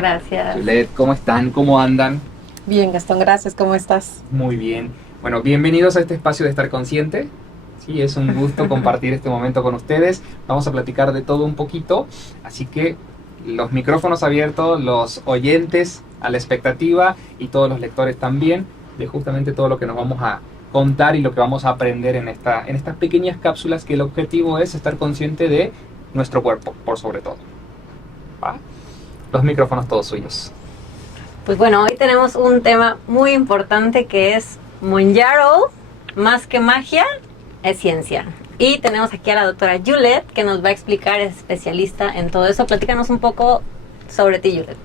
Gracias. Juliet, ¿cómo están? ¿Cómo andan? Bien, Gastón, gracias. ¿Cómo estás? Muy bien. Bueno, bienvenidos a este espacio de Estar Consciente. Sí, es un gusto compartir este momento con ustedes. Vamos a platicar de todo un poquito, así que los micrófonos abiertos, los oyentes a la expectativa y todos los lectores también, de justamente todo lo que nos vamos a contar y lo que vamos a aprender en estas pequeñas cápsulas, que el objetivo es estar consciente de nuestro cuerpo, por sobre todo. ¿Va? Los micrófonos todos suyos. Pues bueno, hoy tenemos un tema muy importante que es Monjaro, más que magia, es ciencia. Y tenemos aquí a la doctora Juliet, que nos va a explicar, es especialista en todo eso. Platícanos un poco sobre ti, Juliet.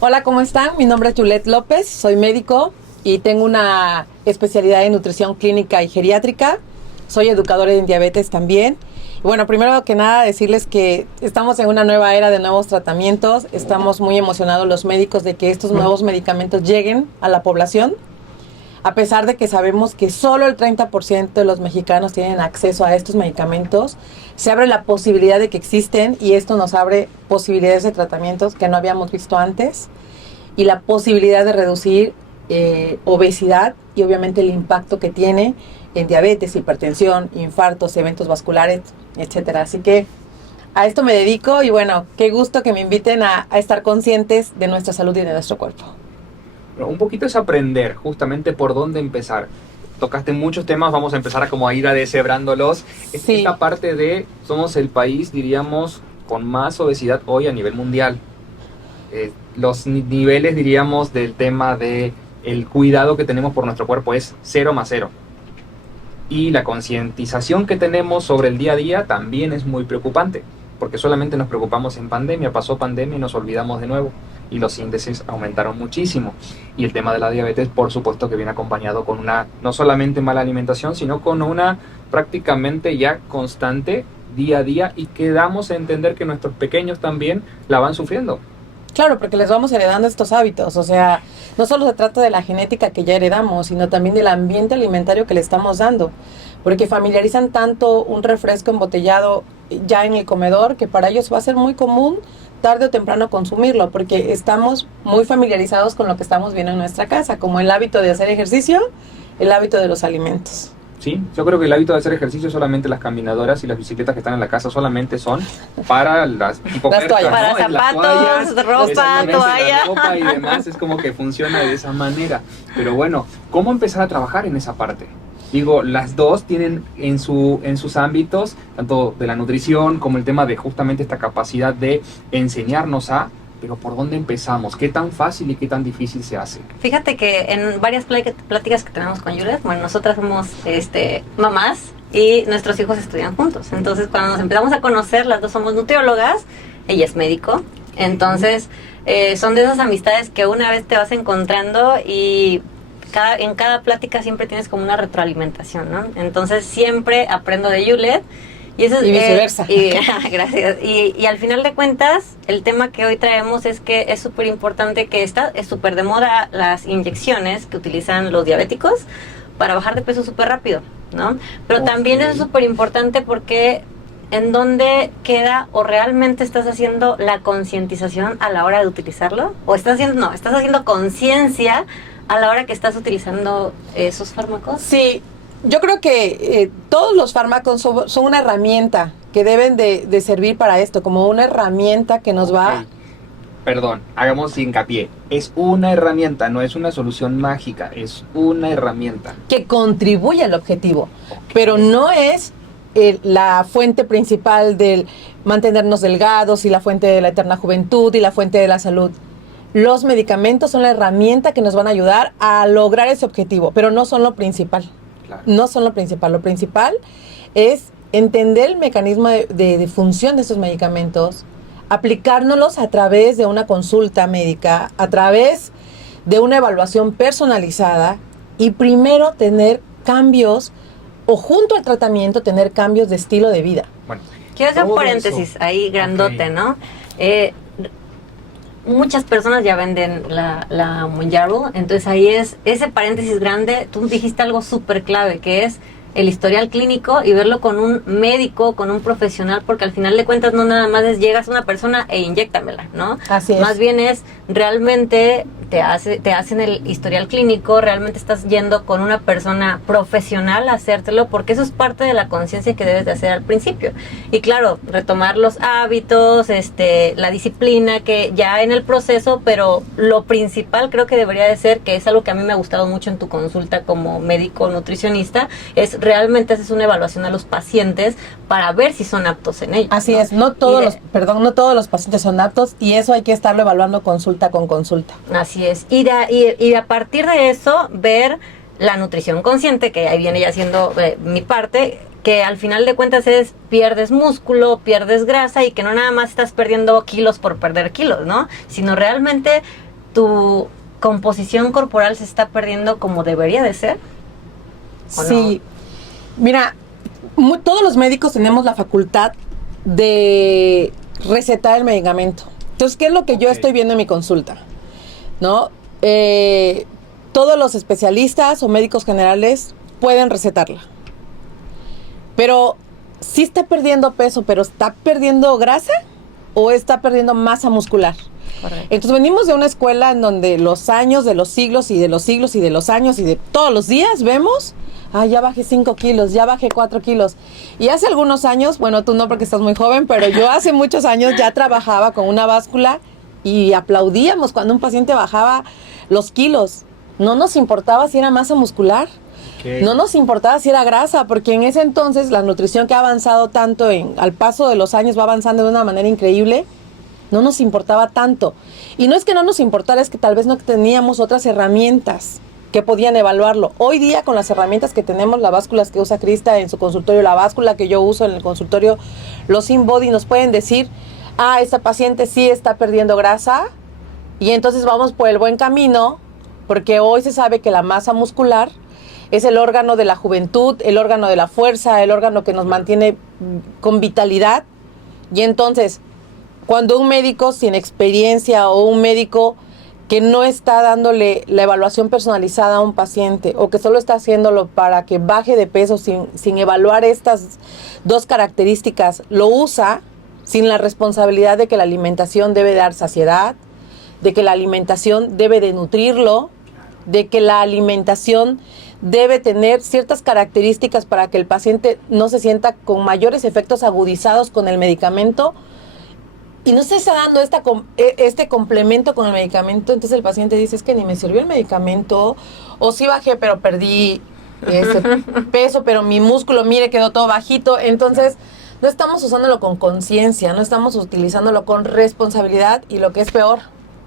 Hola, ¿cómo están? Mi nombre es Juliet López, soy médico y tengo una especialidad en nutrición clínica y geriátrica. Soy educadora en diabetes también. Y bueno, primero que nada decirles que estamos en una nueva era de nuevos tratamientos. Estamos muy emocionados los médicos de que estos nuevos medicamentos lleguen a la población. A pesar de que sabemos que solo el 30% de los mexicanos tienen acceso a estos medicamentos, se abre la posibilidad de que existen y esto nos abre posibilidades de tratamientos que no habíamos visto antes y la posibilidad de reducir obesidad y obviamente el impacto que tiene en diabetes, hipertensión, infartos, eventos vasculares, etcétera. Así que a esto me dedico y bueno, qué gusto que me inviten a estar conscientes de nuestra salud y de nuestro cuerpo. Pero un poquito es aprender justamente por dónde empezar. Tocaste muchos temas, vamos a empezar a ir a deshebrándolos. Sí. Esta parte de, somos el país, diríamos, con más obesidad hoy a nivel mundial. Los niveles, diríamos, del tema de el cuidado que tenemos por nuestro cuerpo es 0+0. Y la concientización que tenemos sobre el día a día también es muy preocupante, porque solamente nos preocupamos en pandemia, pasó pandemia y nos olvidamos de nuevo. Y los índices aumentaron muchísimo. Y el tema de la diabetes, por supuesto, que viene acompañado con una, no solamente mala alimentación, sino con una prácticamente ya constante día a día, y que damos a entender que nuestros pequeños también la van sufriendo. Claro, porque les vamos heredando estos hábitos, o sea, no solo se trata de la genética que ya heredamos, sino también del ambiente alimentario que le estamos dando, porque familiarizan tanto un refresco embotellado ya en el comedor que para ellos va a ser muy común tarde o temprano consumirlo, porque estamos muy familiarizados con lo que estamos viendo en nuestra casa, como el hábito de hacer ejercicio, el hábito de los alimentos. Sí, yo creo que el hábito de hacer ejercicio, solamente las caminadoras y las bicicletas que están en la casa solamente son para las hipopercas, toallas, para ¿no? zapatos, ropa, exactamente, toalla. la ropa y demás, es como que funciona de esa manera. Pero bueno, ¿cómo empezar a trabajar en esa parte? Digo, las dos tienen en sus ámbitos, tanto de la nutrición como el tema de justamente esta capacidad de enseñarnos a, pero ¿por dónde empezamos? ¿Qué tan fácil y qué tan difícil se hace? Fíjate que en varias pláticas que tenemos con Juliet, bueno, nosotras somos mamás y nuestros hijos estudian juntos. Entonces, cuando nos empezamos a conocer, las dos somos nutriólogas, ella es médico. Entonces, son de esas amistades que una vez te vas encontrando y en cada plática siempre tienes como una retroalimentación, ¿no? Entonces, siempre aprendo de Juliet. Y viceversa. Gracias. Y al final de cuentas, el tema que hoy traemos es que es súper importante que es súper de moda las inyecciones que utilizan los diabéticos para bajar de peso súper rápido, ¿no? Pero también es súper importante porque en dónde queda o realmente estás haciendo la concientización a la hora de utilizarlo, o estás haciendo conciencia a la hora que estás utilizando esos fármacos. Sí. Yo creo que todos los fármacos son una herramienta que deben de servir para esto, como una herramienta que nos va... Perdón, hagamos hincapié. Es una herramienta, no es una solución mágica, es una herramienta. que contribuye al objetivo, pero no es la fuente principal del mantenernos delgados y la fuente de la eterna juventud y la fuente de la salud. Los medicamentos son la herramienta que nos van a ayudar a lograr ese objetivo, pero no son lo principal. Claro. No son lo principal. Lo principal es entender el mecanismo de función de estos medicamentos, aplicárnoslos a través de una consulta médica, a través de una evaluación personalizada y primero tener cambios o junto al tratamiento tener cambios de estilo de vida. Bueno, quiero hacer un todo paréntesis eso. ahí grandote, Okay. ¿no? Muchas personas ya venden la Monjaro, entonces ahí es ese paréntesis grande. Tú dijiste algo súper clave, que es el historial clínico y verlo con un médico, con un profesional, porque al final de cuentas no nada más es llegas a una persona e inyéctamela, ¿no? Así es. Más bien es realmente te hacen el historial clínico, realmente estás yendo con una persona profesional a hacértelo, porque eso es parte de la conciencia que debes de hacer al principio. Y claro, retomar los hábitos, la disciplina que ya en el proceso, pero lo principal creo que debería de ser, que es algo que a mí me ha gustado mucho en tu consulta como médico nutricionista, es realmente haces una evaluación a los pacientes para ver si son aptos en ello. Así es, no todos los pacientes son aptos y eso hay que estarlo evaluando consulta con consulta. Así es, y a partir de eso ver la nutrición consciente, que ahí viene ya siendo mi parte, que al final de cuentas es pierdes músculo, pierdes grasa y que no nada más estás perdiendo kilos por perder kilos, ¿no? Sino realmente tu composición corporal se está perdiendo como debería de ser. Sí, mira, todos los médicos tenemos la facultad de recetar el medicamento. Entonces, ¿qué es lo que yo estoy viendo en mi consulta? ¿No? Todos los especialistas o médicos generales pueden recetarla. Pero, ¿sí está perdiendo peso, pero está perdiendo grasa o está perdiendo masa muscular? Correcto. Entonces venimos de una escuela en donde los años de los siglos y de los siglos y de los años y de todos los días vemos, ya bajé 5 kilos, ya bajé 4 kilos. Y hace algunos años, bueno, tú no porque estás muy joven, pero yo hace muchos años ya trabajaba con una báscula y aplaudíamos cuando un paciente bajaba los kilos. No nos importaba si era masa muscular. No nos importaba si era grasa, porque en ese entonces la nutrición que ha avanzado tanto al paso de los años va avanzando de una manera increíble, no nos importaba tanto. Y no es que no nos importara, es que tal vez no teníamos otras herramientas que podían evaluarlo. Hoy día con las herramientas que tenemos, las básculas que usa Krista en su consultorio, la báscula que yo uso en el consultorio, los InBody nos pueden decir, esta paciente sí está perdiendo grasa y entonces vamos por el buen camino, porque hoy se sabe que la masa muscular es el órgano de la juventud, el órgano de la fuerza, el órgano que nos mantiene con vitalidad. Y entonces, cuando un médico sin experiencia o un médico que no está dándole la evaluación personalizada a un paciente o que solo está haciéndolo para que baje de peso sin evaluar estas dos características, lo usa sin la responsabilidad de que la alimentación debe dar saciedad, de que la alimentación debe de nutrirlo, de que la alimentación debe tener ciertas características para que el paciente no se sienta con mayores efectos agudizados con el medicamento y no se está dando este complemento con el medicamento. Entonces el paciente dice, es que ni me sirvió el medicamento, o sí bajé pero perdí peso, pero mi músculo, mire, quedó todo bajito. Entonces no estamos usándolo con conciencia, no estamos utilizándolo con responsabilidad y lo que es peor,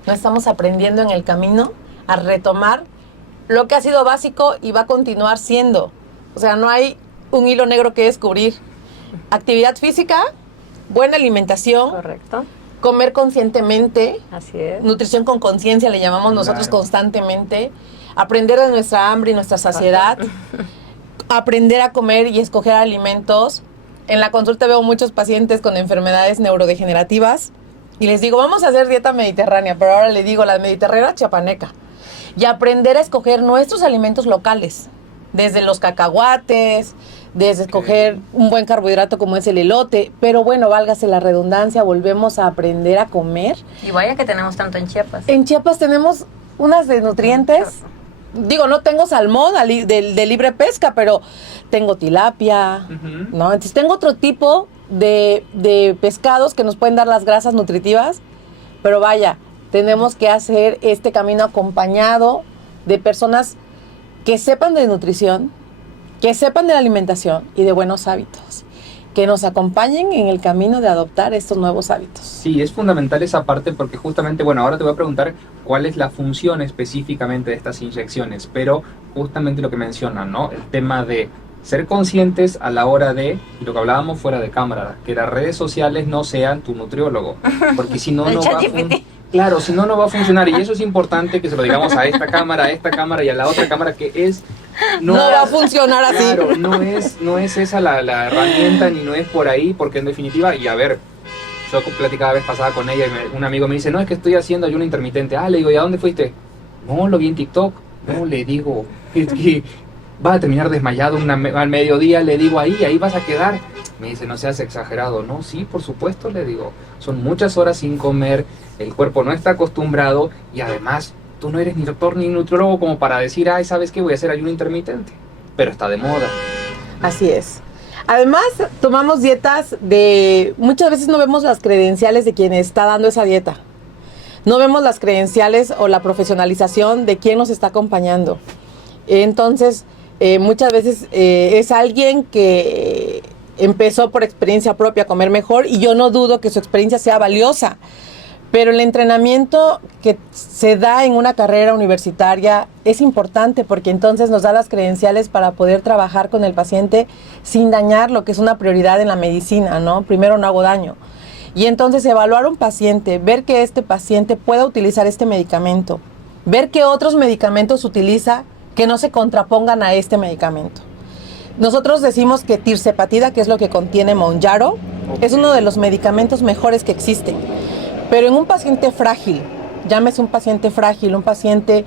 no estamos aprendiendo en el camino a retomar lo que ha sido básico y va a continuar siendo. O sea, no hay un hilo negro que descubrir. Actividad física, buena alimentación. Correcto. Comer conscientemente. Así es. Nutrición con conciencia le llamamos nosotros constantemente. Aprender de nuestra hambre y nuestra saciedad. Aprender a comer y escoger alimentos. En la consulta veo muchos pacientes con enfermedades neurodegenerativas y les digo, vamos a hacer dieta mediterránea, pero ahora le digo la mediterránea chiapaneca. Y aprender a escoger nuestros alimentos locales, desde los cacahuates, desde escoger un buen carbohidrato como es el elote, pero bueno, válgase la redundancia, volvemos a aprender a comer. Y vaya que tenemos tanto en Chiapas. En Chiapas tenemos unas de nutrientes, digo, no tengo salmón de libre pesca, pero tengo tilapia, ¿no? Entonces tengo otro tipo de pescados que nos pueden dar las grasas nutritivas, pero vaya, tenemos que hacer este camino acompañado de personas que sepan de nutrición, que sepan de la alimentación y de buenos hábitos, que nos acompañen en el camino de adoptar estos nuevos hábitos. Sí, es fundamental esa parte porque justamente, bueno, ahora te voy a preguntar cuál es la función específicamente de estas inyecciones, pero justamente lo que mencionan, ¿no? El tema de ser conscientes a la hora de, y lo que hablábamos fuera de cámara, que las redes sociales no sean tu nutriólogo, porque si no, no va a funcionar. Claro, si no, no va a funcionar. Y eso es importante que se lo digamos a esta cámara y a la otra cámara, que es... No va a funcionar así. Claro, no es esa la herramienta, ni no es por ahí, porque en definitiva, y a ver, yo platicaba la vez pasada con ella y un amigo me dice, no, es que estoy haciendo ayuno intermitente. Le digo, ¿y a dónde fuiste? No, lo vi en TikTok. No, le digo, va a terminar desmayado al mediodía, le digo, ahí vas a quedar. Me dice, no seas exagerado. No, sí, por supuesto, le digo, son muchas horas sin comer, el cuerpo no está acostumbrado y además tú no eres ni doctor ni nutriólogo como para decir, ay, ¿sabes qué? Voy a hacer ayuno intermitente. Pero está de moda. Así es. Además, tomamos dietas muchas veces no vemos las credenciales de quien está dando esa dieta. No vemos las credenciales o la profesionalización de quien nos está acompañando. Entonces, muchas veces es alguien que empezó por experiencia propia a comer mejor y yo no dudo que su experiencia sea valiosa. Pero el entrenamiento que se da en una carrera universitaria es importante porque entonces nos da las credenciales para poder trabajar con el paciente sin dañar lo que es una prioridad en la medicina, ¿no? Primero no hago daño. Y entonces evaluar un paciente, ver que este paciente pueda utilizar este medicamento, ver qué otros medicamentos utiliza que no se contrapongan a este medicamento. Nosotros decimos que tirzepatida, que es lo que contiene Mounjaro, es uno de los medicamentos mejores que existen. Pero en un paciente frágil, llámese un paciente frágil, un paciente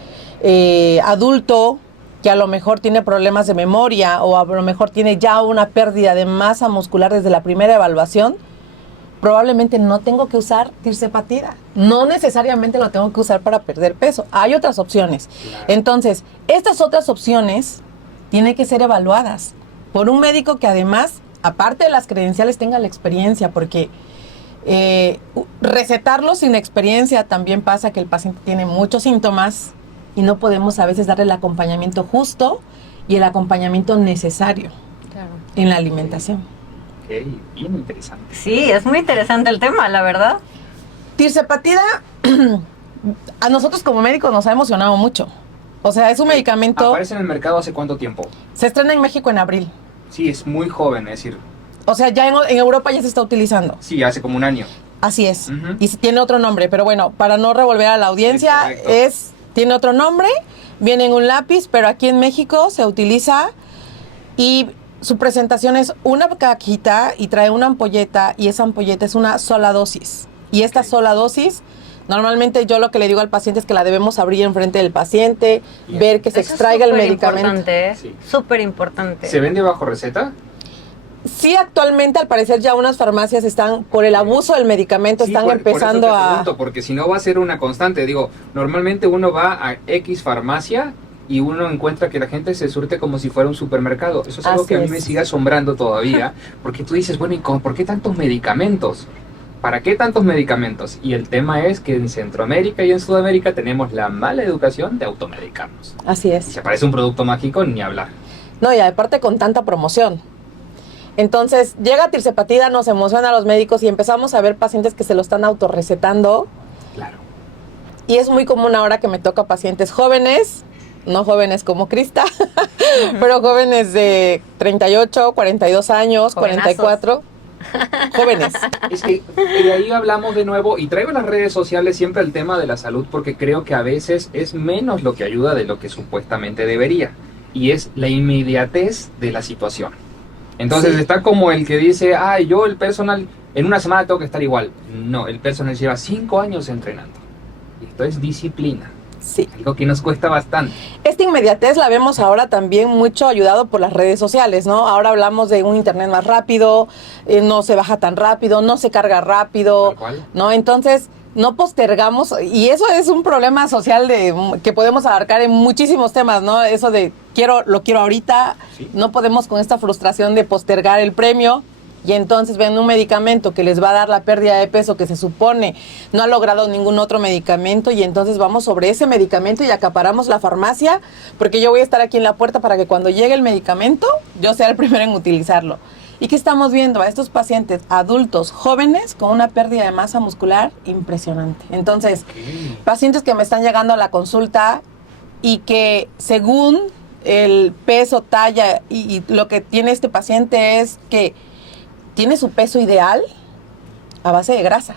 adulto que a lo mejor tiene problemas de memoria o a lo mejor tiene ya una pérdida de masa muscular desde la primera evaluación, probablemente no tengo que usar tirzepatida. No necesariamente lo tengo que usar para perder peso. Hay otras opciones. Claro. Entonces, estas otras opciones tienen que ser evaluadas por un médico que además, aparte de las credenciales, tenga la experiencia, porque recetarlo sin experiencia también pasa que el paciente tiene muchos síntomas y no podemos a veces darle el acompañamiento justo y el acompañamiento necesario en la alimentación. Ok, bien interesante. Sí, es muy interesante el tema, la verdad. Tirzepatida a nosotros como médicos nos ha emocionado mucho. O sea, es un medicamento... ¿Aparece en el mercado hace cuánto tiempo? Se estrena en México en abril. Sí, es muy joven, es decir... O sea, ya en Europa ya se está utilizando. Sí, hace como un año. Así es. Uh-huh. Y tiene otro nombre, pero bueno, para no revolver a la audiencia, tiene otro nombre, viene en un lápiz, pero aquí en México se utiliza y su presentación es una cajita y trae una ampolleta y esa ampolleta es una sola dosis. Y esta sola dosis, normalmente yo lo que le digo al paciente es que la debemos abrir enfrente del paciente, ver que se extraiga el medicamento. Sí. Súper importante. ¿Se vende bajo receta? Sí, actualmente al parecer ya unas farmacias están, por el abuso del medicamento, Sí, están empezando por eso te pregunto, porque si no va a ser una constante. Digo, normalmente uno va a X farmacia y uno encuentra que la gente se surte como si fuera un supermercado. Eso es algo que a mí me sigue asombrando todavía, porque tú dices, bueno, ¿y por qué tantos medicamentos? ¿Para qué tantos medicamentos? Y el tema es que en Centroamérica y en Sudamérica tenemos la mala educación de automedicarnos. Así es. Si aparece un producto mágico, ni hablar. No, y aparte con tanta promoción. Entonces, llega tirzepatida, nos emociona a los médicos y empezamos a ver pacientes que se lo están autorrecetando. Claro. Y es muy común ahora que me toca pacientes jóvenes, no jóvenes como Crista, pero jóvenes de 38, 42 años, Jovenazos. 44. Jóvenes. Es que de ahí hablamos de nuevo y traigo en las redes sociales siempre el tema de la salud porque creo que a veces es menos lo que ayuda de lo que supuestamente debería. Y es la inmediatez de la situación. Entonces está como el que dice, ay, yo el personal en una semana tengo que estar igual. No, el personal lleva 5 años entrenando. Y esto es disciplina. Sí. Algo que nos cuesta bastante. Esta inmediatez la vemos ahora también mucho ayudado por las redes sociales, ¿no? Ahora hablamos de un internet más rápido, no se baja tan rápido, no se carga rápido, Tal cual. ¿no? Entonces, no postergamos, y eso es un problema social que podemos abarcar en muchísimos temas, ¿no? Eso de lo quiero ahorita, Sí. no podemos con esta frustración de postergar el premio. Y entonces ven un medicamento que les va a dar la pérdida de peso que se supone no ha logrado ningún otro medicamento y entonces vamos sobre ese medicamento y acaparamos la farmacia porque yo voy a estar aquí en la puerta para que cuando llegue el medicamento yo sea el primero en utilizarlo. ¿Y qué estamos viendo? A estos pacientes adultos jóvenes con una pérdida de masa muscular impresionante. Entonces, pacientes que me están llegando a la consulta y que según el peso, talla y lo que tiene este paciente es que tiene su peso ideal a base de grasa.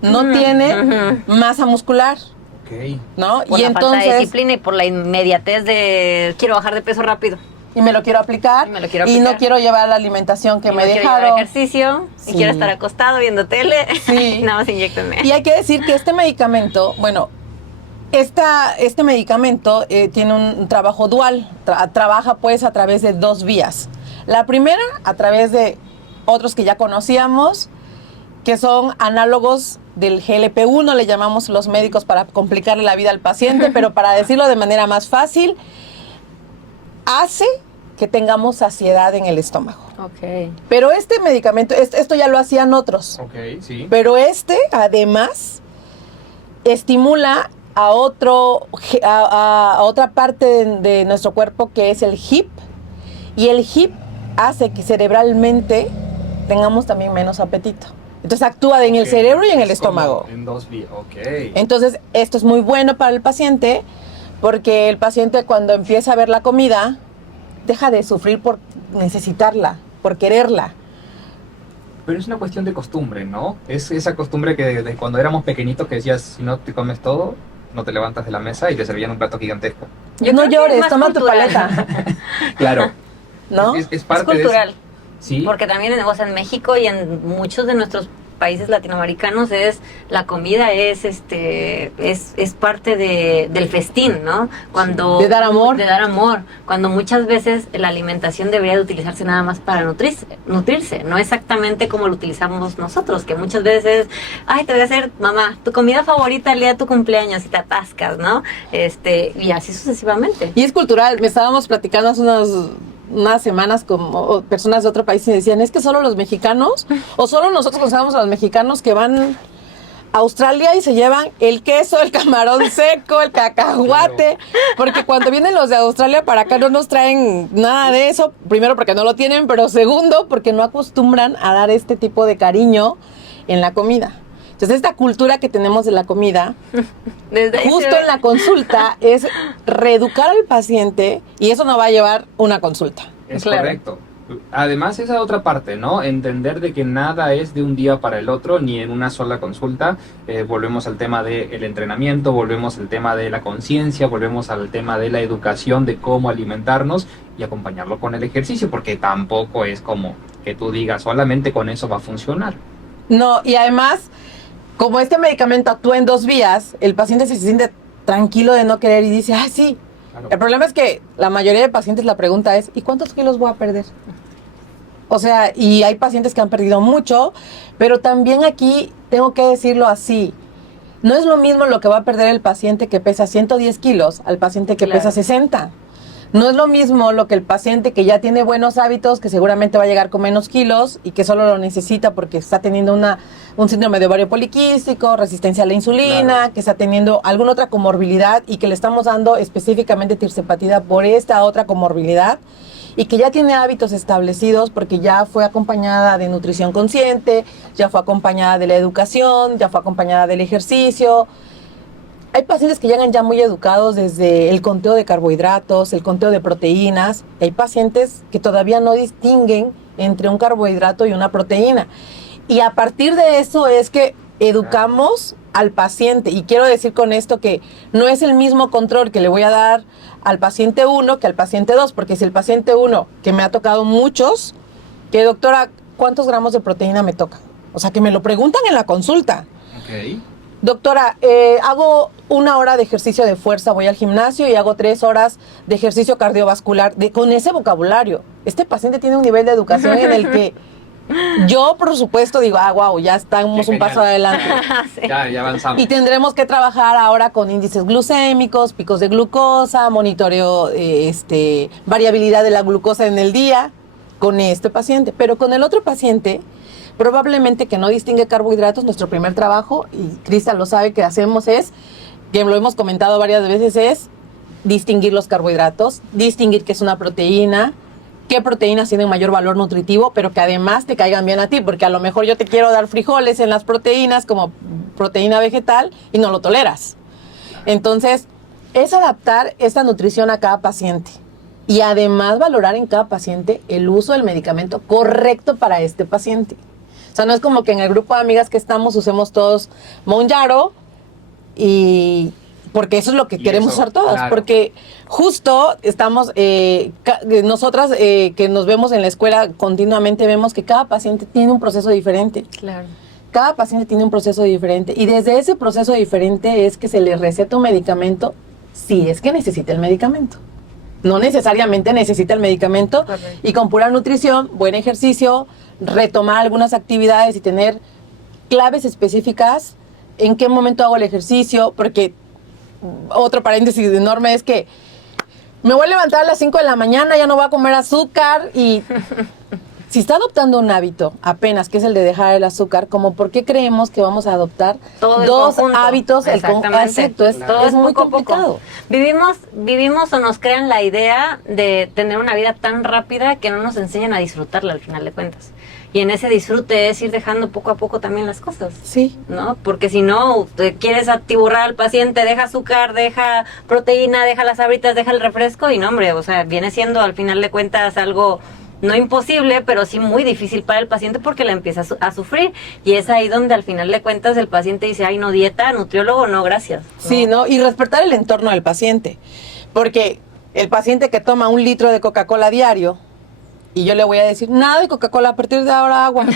No tiene masa muscular, Ok. ¿no? Por Y la falta de entonces, disciplina y por la inmediatez de quiero bajar de peso rápido. y me lo quiero aplicar, Y me lo quiero y no aplicar. quiero llevar la alimentación que Y me no quiero llevar dejaron. ejercicio Sí. y quiero estar acostado viendo tele. Sí. Nada más inyéctenme. Y hay que decir que este medicamento, bueno, Este medicamento tiene un trabajo dual, trabaja pues a través de dos vías. La primera, a través de otros que ya conocíamos, que son análogos del GLP-1, le llamamos los médicos para complicarle la vida al paciente, pero para decirlo de manera más fácil, hace que tengamos saciedad en el estómago. Ok. Pero este medicamento, esto ya lo hacían otros, Ok, sí. pero además estimula a otra parte de nuestro cuerpo, que es el HIP, y el HIP hace que cerebralmente tengamos también menos apetito. Entonces actúa en el cerebro y en el estómago. En dos vías, ok. Entonces esto es muy bueno para el paciente, porque el paciente, cuando empieza a ver la comida, deja de sufrir por necesitarla, por quererla. Pero es una cuestión de costumbre, ¿no? Es esa costumbre que de cuando éramos pequeñitos que decías, si no te comes todo, no te levantas de la mesa, y te servían un plato gigantesco. Yo no creo que llores, es más toma cultural. tu paleta. Claro. ¿No? Es parte Es cultural. de eso. Sí. Porque también, o sea, en México y en muchos de nuestros países latinoamericanos la comida es parte del festín, ¿no? Cuando De dar amor. De dar amor. Cuando muchas veces la alimentación debería de utilizarse nada más para nutrirse, no exactamente como lo utilizamos nosotros, que muchas veces, ay, te voy a hacer, mamá, tu comida favorita el día de tu cumpleaños, y te atascas, ¿no? Y así sucesivamente. Y es cultural. Me estábamos platicando hace unas semanas con personas de otro país y decían, es que solo los mexicanos, o solo nosotros conocemos a los mexicanos que van a Australia y se llevan el queso, el camarón seco, el cacahuate, porque cuando vienen los de Australia para acá no nos traen nada de eso, primero porque no lo tienen, pero segundo porque no acostumbran a dar este tipo de cariño en la comida. Entonces, esta cultura que tenemos de la comida, justo en la consulta, es reeducar al paciente, y eso no va a llevar una consulta. Es Claro. correcto. Además, esa otra parte, ¿no? Entender de que nada es de un día para el otro, ni en una sola consulta. Volvemos al tema del entrenamiento, volvemos al tema de la conciencia, volvemos al tema de la educación, de cómo alimentarnos y acompañarlo con el ejercicio, porque tampoco es como que tú digas, solamente con eso va a funcionar. No, y además, como este medicamento actúa en dos vías, el paciente se siente tranquilo de no querer y dice, ah, sí. Claro. El problema es que la mayoría de pacientes, la pregunta es, ¿y cuántos kilos voy a perder? O sea, y hay pacientes que han perdido mucho, pero también aquí tengo que decirlo así. No es lo mismo lo que va a perder el paciente que pesa 110 kilos al paciente que Claro. pesa 60. No es lo mismo lo que el paciente que ya tiene buenos hábitos, que seguramente va a llegar con menos kilos y que solo lo necesita porque está teniendo un síndrome de ovario poliquístico, resistencia a la insulina, Claro. que está teniendo alguna otra comorbilidad y que le estamos dando específicamente tirzepatida por esta otra comorbilidad, y que ya tiene hábitos establecidos porque ya fue acompañada de nutrición consciente, ya fue acompañada de la educación, ya fue acompañada del ejercicio. Hay pacientes que llegan ya muy educados desde el conteo de carbohidratos, el conteo de proteínas. Hay pacientes que todavía no distinguen entre un carbohidrato y una proteína. Y a partir de eso es que educamos al paciente. Y quiero decir con esto que no es el mismo control que le voy a dar al paciente 1 que al paciente 2, porque si el paciente 1, que me ha tocado muchos, que doctora, ¿cuántos gramos de proteína me toca? O sea, que me lo preguntan en la consulta. Ok. Doctora, hago 1 hora de ejercicio de fuerza, voy al gimnasio y hago 3 horas de ejercicio cardiovascular, con ese vocabulario. Este paciente tiene un nivel de educación en el que yo, por supuesto, digo, wow, ya estamos Qué un paso genial. adelante. Sí. Ya avanzamos. Y tendremos que trabajar ahora con índices glucémicos, picos de glucosa, monitoreo, variabilidad de la glucosa en el día con este paciente. Pero con el otro paciente, probablemente que no distingue carbohidratos, nuestro primer trabajo, y Cristian lo sabe, que hacemos es, que lo hemos comentado varias veces, es distinguir los carbohidratos, distinguir qué es una proteína, qué proteínas tienen mayor valor nutritivo, pero que además te caigan bien a ti, porque a lo mejor yo te quiero dar frijoles en las proteínas como proteína vegetal y no lo toleras. Entonces, es adaptar esta nutrición a cada paciente y además valorar en cada paciente el uso del medicamento correcto para este paciente. O sea, no es como que en el grupo de amigas que estamos usemos todos Mounjaro, y porque eso es lo que Y queremos eso, usar todas, claro. porque justo estamos, nosotras que nos vemos en la escuela continuamente, vemos que cada paciente tiene un proceso diferente. Claro. cada paciente tiene un proceso diferente y desde ese proceso diferente es que se le receta un medicamento si es que necesita el medicamento. No necesariamente necesita el medicamento y con pura nutrición, buen ejercicio, retomar algunas actividades y tener claves específicas en qué momento hago el ejercicio, porque otro paréntesis enorme es que me voy a levantar a las 5 de la mañana, ya no voy a comer azúcar y si está adoptando un hábito apenas, que es el de dejar el azúcar, como por qué creemos que vamos a adoptar dos hábitos, exacto, es muy complicado. Vivimos o nos crean la idea de tener una vida tan rápida que no nos enseñan a disfrutarla al final de cuentas. Y en ese disfrute es ir dejando poco a poco también las cosas. Sí. ¿No? Porque si no, te quieres atiborrar al paciente, deja azúcar, deja proteína, deja las sabritas, deja el refresco y no, hombre, o sea, viene siendo al final de cuentas algo no imposible, pero sí muy difícil para el paciente porque la empieza a sufrir. Y es ahí donde al final de cuentas el paciente dice, ay, no, dieta, nutriólogo, no, gracias. ¿No? Sí, ¿no? Y respetar el entorno del paciente. Porque el paciente que toma 1 litro de Coca-Cola diario, y yo le voy a decir, nada de Coca-Cola, a partir de ahora agua.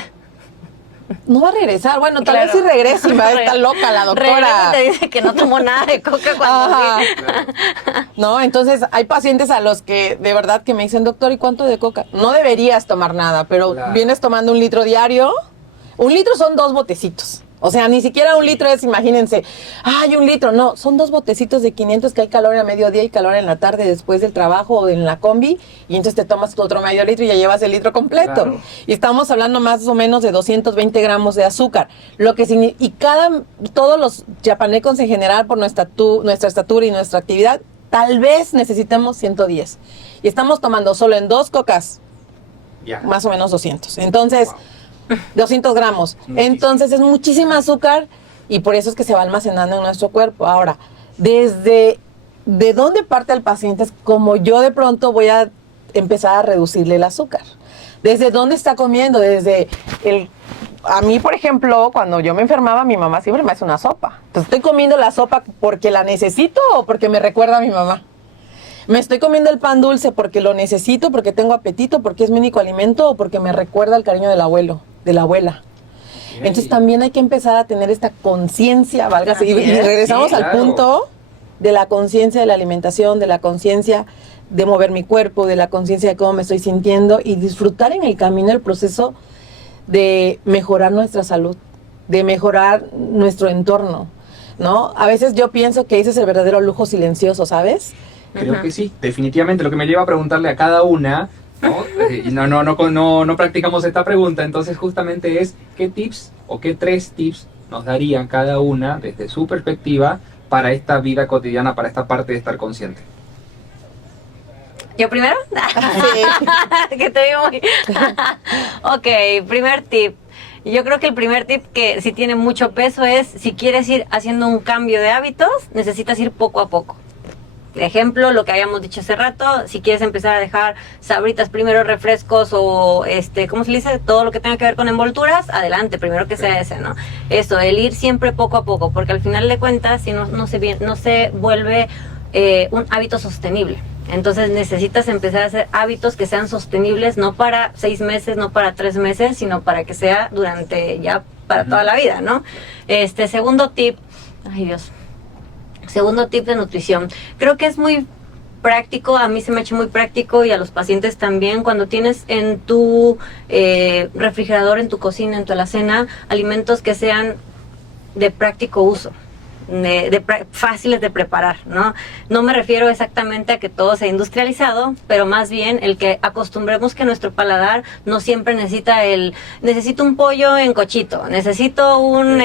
No va a regresar. Bueno, tal vez sí regrese y va a estar loca la doctora. Te dice que no tomó nada de coca cuando No, entonces hay pacientes a los que de verdad que me dicen, doctor, ¿y cuánto de coca? No deberías tomar nada, pero vienes tomando 1 litro diario. 1 litro son 2 botecitos. O sea, ni siquiera 1 litro es, imagínense, ay, 1 litro, no, son 2 botecitos de 500 que hay calor a mediodía y calor en la tarde después del trabajo o en la combi, y entonces te tomas tu otro medio litro y ya llevas el litro completo. Claro. Y estamos hablando más o menos de 220 gramos de azúcar, lo que y todos los yapanecos en general por nuestra estatura y nuestra actividad, tal vez necesitemos 110. Y estamos tomando solo en 2 cocas, más o menos 200. Entonces... Wow. 200 gramos. Entonces es muchísima azúcar y por eso es que se va almacenando en nuestro cuerpo. Ahora, ¿de dónde parte el paciente? Es como yo de pronto voy a empezar a reducirle el azúcar. ¿Desde dónde está comiendo? A mí, por ejemplo, cuando yo me enfermaba, mi mamá siempre me hace una sopa. Entonces, ¿estoy comiendo la sopa porque la necesito o porque me recuerda a mi mamá? ¿Me estoy comiendo el pan dulce porque lo necesito, porque tengo apetito, porque es mi único alimento o porque me recuerda el cariño del abuelo, de la abuela? Entonces también hay que empezar a tener esta conciencia, válgase, y regresamos al punto de la conciencia de la alimentación, de la conciencia de mover mi cuerpo, de la conciencia de cómo me estoy sintiendo y disfrutar en el camino el proceso de mejorar nuestra salud, de mejorar nuestro entorno, ¿no? A veces yo pienso que ese es el verdadero lujo silencioso, ¿sabes? Creo que sí, definitivamente. Lo que me lleva a preguntarle a cada una, ¿no? Y no practicamos esta pregunta, entonces justamente es ¿qué tips o qué 3 tips nos darían cada una desde su perspectiva para esta vida cotidiana, para esta parte de estar consciente? ¿Yo primero? Sí. Que te digo muy... Ok, primer tip. Yo creo que el primer tip que sí tiene mucho peso es, si quieres ir haciendo un cambio de hábitos, necesitas ir poco a poco. Ejemplo, lo que habíamos dicho hace rato, si quieres empezar a dejar sabritas, primero refrescos o ¿cómo se dice? Todo lo que tenga que ver con envolturas, adelante, primero que sea ese, ¿no? Eso, el ir siempre poco a poco, porque al final de cuentas, si no se vuelve un hábito sostenible. Entonces necesitas empezar a hacer hábitos que sean sostenibles, no para 6 meses, no para 3 meses, sino para que sea para toda la vida, ¿no? Segundo tip, segundo tip de nutrición. Creo que es muy práctico, a mí se me ha hecho muy práctico y a los pacientes también, cuando tienes en tu refrigerador, en tu cocina, en tu alacena, alimentos que sean de práctico uso. Fáciles de preparar, ¿no? No me refiero exactamente a que todo sea industrializado, pero más bien el que acostumbremos que nuestro paladar no siempre necesito un pollo en cochito, necesito un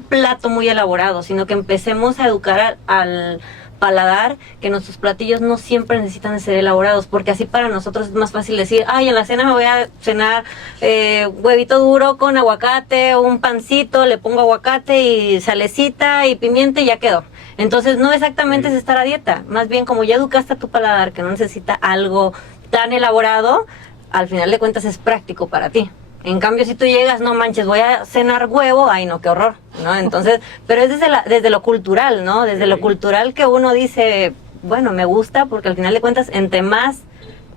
plato muy elaborado, sino que empecemos a educar al paladar que nuestros platillos no siempre necesitan ser elaborados, porque así para nosotros es más fácil decir, en la cena me voy a cenar huevito duro con aguacate o un pancito, le pongo aguacate y salecita y pimienta y ya quedó. Entonces no exactamente es estar a dieta, más bien como ya educaste a tu paladar que no necesita algo tan elaborado, al final de cuentas es práctico para ti. En cambio, si tú llegas, no manches, voy a cenar huevo, ay no, qué horror, ¿no? Entonces, pero es desde lo cultural, ¿no? Desde lo cultural que uno dice, bueno, me gusta, porque al final de cuentas, entre más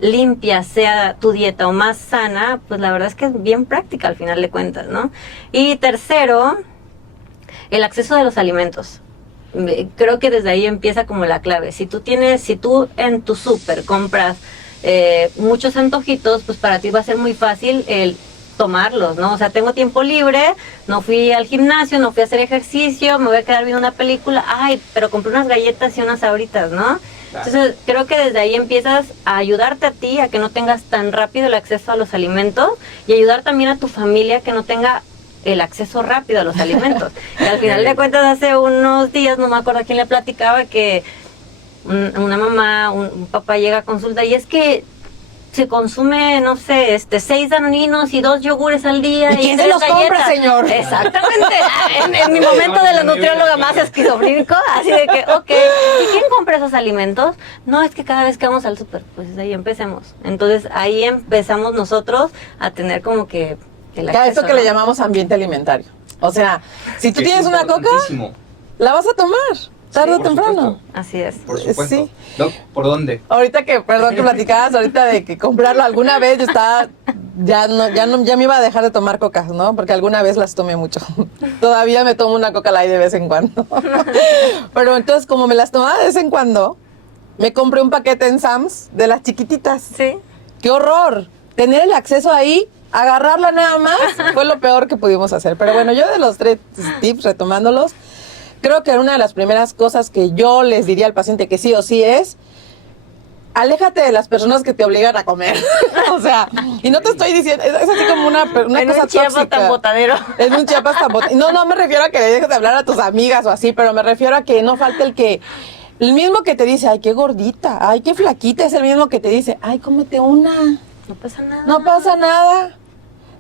limpia sea tu dieta o más sana, pues la verdad es que es bien práctica al final de cuentas, ¿no? Y tercero, el acceso de los alimentos. Creo que desde ahí empieza como la clave. Si tú en tu súper compras muchos antojitos, pues para ti va a ser muy fácil el tomarlos, ¿no? O sea, tengo tiempo libre, no fui al gimnasio, no fui a hacer ejercicio, me voy a quedar viendo una película, ay, pero compré unas galletas y unas sabritas, ¿no? Claro. Entonces, creo que desde ahí empiezas a ayudarte a ti, a que no tengas tan rápido el acceso a los alimentos y ayudar también a tu familia que no tenga el acceso rápido a los alimentos. Y al final de cuentas, hace unos días, no me acuerdo a quién le platicaba, que una mamá, un papá llega a consulta y es que se consume, no sé, 6 danoninos y 2 yogures al día. ¿Y quién se los compra, señor? Exactamente. En mi momento de la nutrióloga más esquizofrénico, así de que, ok, ¿y quién compra esos alimentos? No, es que cada vez que vamos al súper, pues desde ahí empecemos. Entonces, ahí empezamos nosotros a tener como que el acceso, eso que le llamamos ambiente alimentario. O sea, si tú tienes una coca, la vas a tomar. Tarde o temprano. Supuesto. Así es. Por supuesto. Sí. Doc, ¿por dónde? Ahorita que, perdón que platicabas, ahorita de que comprarlo alguna vez yo estaba, ya me iba a dejar de tomar coca, ¿no? Porque alguna vez las tomé mucho. Todavía me tomo una Coca Light de vez en cuando. Pero entonces, como me las tomaba de vez en cuando, me compré un paquete en Sam's de las chiquititas. Sí. ¡Qué horror! Tener el acceso ahí, agarrarla nada más, fue lo peor que pudimos hacer. Pero bueno, yo de los 3 tips, retomándolos, creo que una de las primeras cosas que yo les diría al paciente que sí o sí es, aléjate de las personas que te obligan a comer. O sea, y no te estoy diciendo, es así como una en cosa un Chiapas tóxica. tan botadero. En un Chiapas tan botadero. No me refiero a que le dejes de hablar a tus amigas o así, pero me refiero a que no falte el mismo que te dice, ay, qué gordita, ay, qué flaquita, es el mismo que te dice, ay, cómete una. No pasa nada. No pasa nada.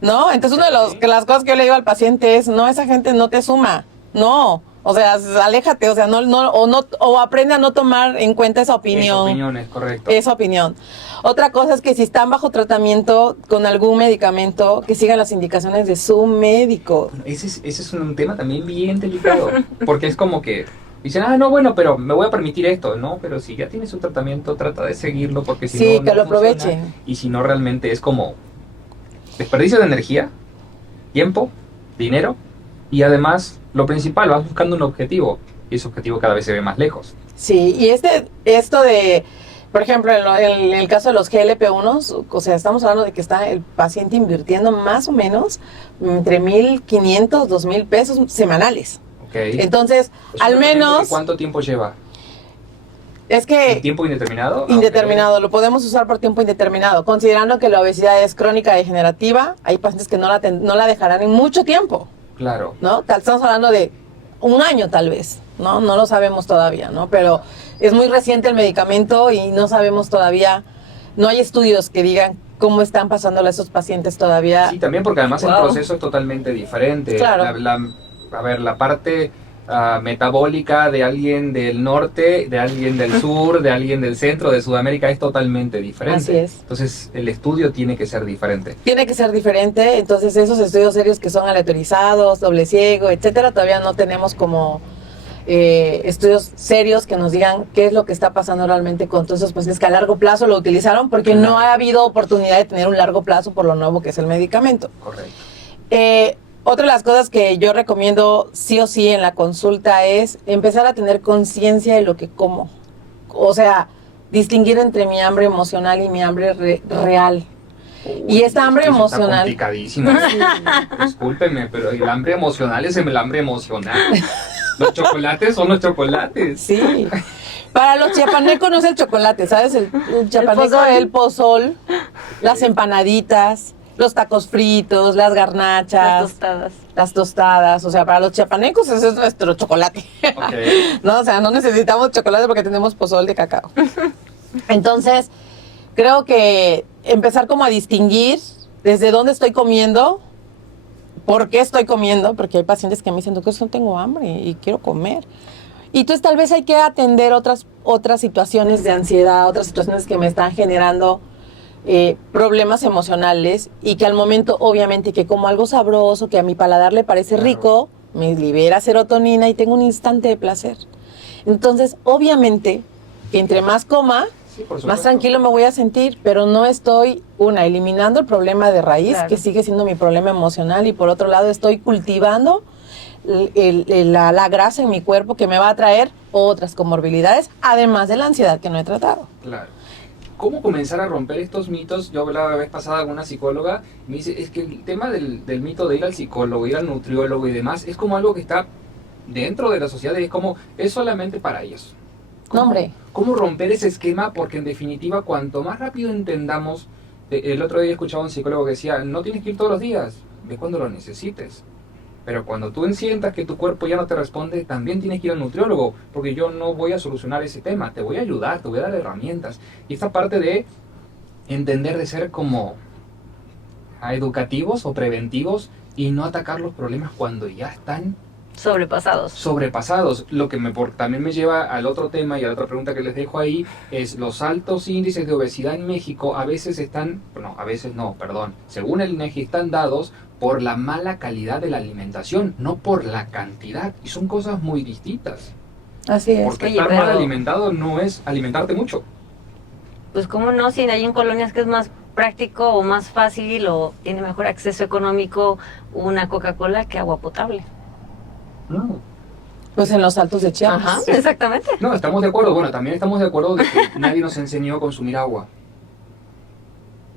¿No? Entonces, una de las cosas que yo le digo al paciente es, no, esa gente no te suma. No. O sea, aléjate, o sea, o aprende a no tomar en cuenta esa opinión. Esa opinión es correcto. Esa opinión. Otra cosa es que si están bajo tratamiento con algún medicamento, que sigan las indicaciones de su médico. Bueno, ese es un tema también bien delicado, porque es como que dicen, no, bueno, pero me voy a permitir esto, ¿no? Pero si ya tienes un tratamiento, trata de seguirlo, porque si sí, no, que lo funciona. aprovechen. Y si no, realmente es como desperdicio de energía, tiempo, dinero, y además, lo principal, vas buscando un objetivo, y ese objetivo cada vez se ve más lejos. Sí, y esto de, por ejemplo, en el caso de los GLP-1s, o sea, estamos hablando de que está el paciente invirtiendo más o menos entre 1,500, 2,000 pesos semanales. Okay. Entonces, al menos... ¿Cuánto tiempo lleva? Es que... ¿Tiempo indeterminado? Indeterminado, lo podemos usar por tiempo indeterminado. Considerando que la obesidad es crónica degenerativa, hay pacientes que no la dejarán en mucho tiempo. Claro. ¿No? Estamos hablando de 1 año tal vez, ¿no? No lo sabemos todavía, ¿no? Pero es muy reciente el medicamento y no sabemos todavía, no hay estudios que digan cómo están pasándole a esos pacientes todavía. Sí, también porque además el proceso es totalmente diferente. Claro. La parte metabólica de alguien del norte, de alguien del sur, de alguien del centro, de Sudamérica es totalmente diferente. Así es. Entonces el estudio tiene que ser diferente. Tiene que ser diferente, entonces esos estudios serios que son aleatorizados, doble ciego, etcétera, todavía no tenemos como estudios serios que nos digan qué es lo que está pasando realmente con todos esos pacientes que a largo plazo lo utilizaron, porque no ha habido oportunidad de tener un largo plazo por lo nuevo que es el medicamento. Correcto. Otra de las cosas que yo recomiendo sí o sí en la consulta es empezar a tener conciencia de lo que como. O sea, distinguir entre mi hambre emocional y mi hambre real. Y esta hambre emocional... Está complicadísimo. Discúlpenme, pero el hambre emocional es el hambre emocional. Los chocolates son los chocolates. Sí. Para los chiapanecos no es el chocolate, ¿sabes? El chiapaneco es el pozol, las empanaditas, los tacos fritos, las garnachas, las tostadas. O sea, para los chiapanecos ese es nuestro chocolate. Okay. No, o sea, no necesitamos chocolate porque tenemos pozol de cacao. Entonces, creo que empezar como a distinguir desde dónde estoy comiendo, por qué estoy comiendo, porque hay pacientes que me dicen, doctor, no tengo hambre y quiero comer. Y entonces tal vez hay que atender otras situaciones de ansiedad, otras situaciones que me están generando problemas emocionales y que al momento, obviamente, que como algo sabroso, que a mi paladar le parece rico, me libera serotonina y tengo un instante de placer. Entonces, obviamente, que entre más coma, Sí, por más supuesto. tranquilo me voy a sentir, pero no estoy, eliminando el problema de raíz, Claro. que sigue siendo mi problema emocional, y por otro lado estoy cultivando la grasa en mi cuerpo que me va a traer otras comorbilidades, además de la ansiedad que no he tratado. Claro. ¿Cómo comenzar a romper estos mitos? Yo hablaba la vez pasada con una psicóloga, me dice, es que el tema del mito de ir al psicólogo, ir al nutriólogo y demás, es como algo que está dentro de la sociedad, es como, es solamente para ellos. No, hombre. ¿Cómo romper ese esquema? Porque en definitiva, cuanto más rápido entendamos, el otro día escuchaba a un psicólogo que decía, no tienes que ir todos los días, ve cuando lo necesites. Pero cuando tú sientas que tu cuerpo ya no te responde, también tienes que ir al nutriólogo, porque yo no voy a solucionar ese tema, te voy a ayudar, te voy a dar herramientas. Y esta parte de entender de ser como educativos o preventivos y no atacar los problemas cuando ya están sobrepasados. Lo que también me lleva al otro tema y a la otra pregunta que les dejo ahí, es los altos índices de obesidad en México según el INEGI están dados por la mala calidad de la alimentación, no por la cantidad, y son cosas muy distintas. Así es. Porque Oye, estar pero- mal alimentado no es alimentarte mucho. Pues cómo no, si hay en colonias que es más práctico o más fácil o tiene mejor acceso económico una Coca-Cola que agua potable. No. Pues en los Altos de Chiapas. Ajá, exactamente. No, estamos de acuerdo. Bueno, también estamos de acuerdo de que nadie nos enseñó a consumir agua.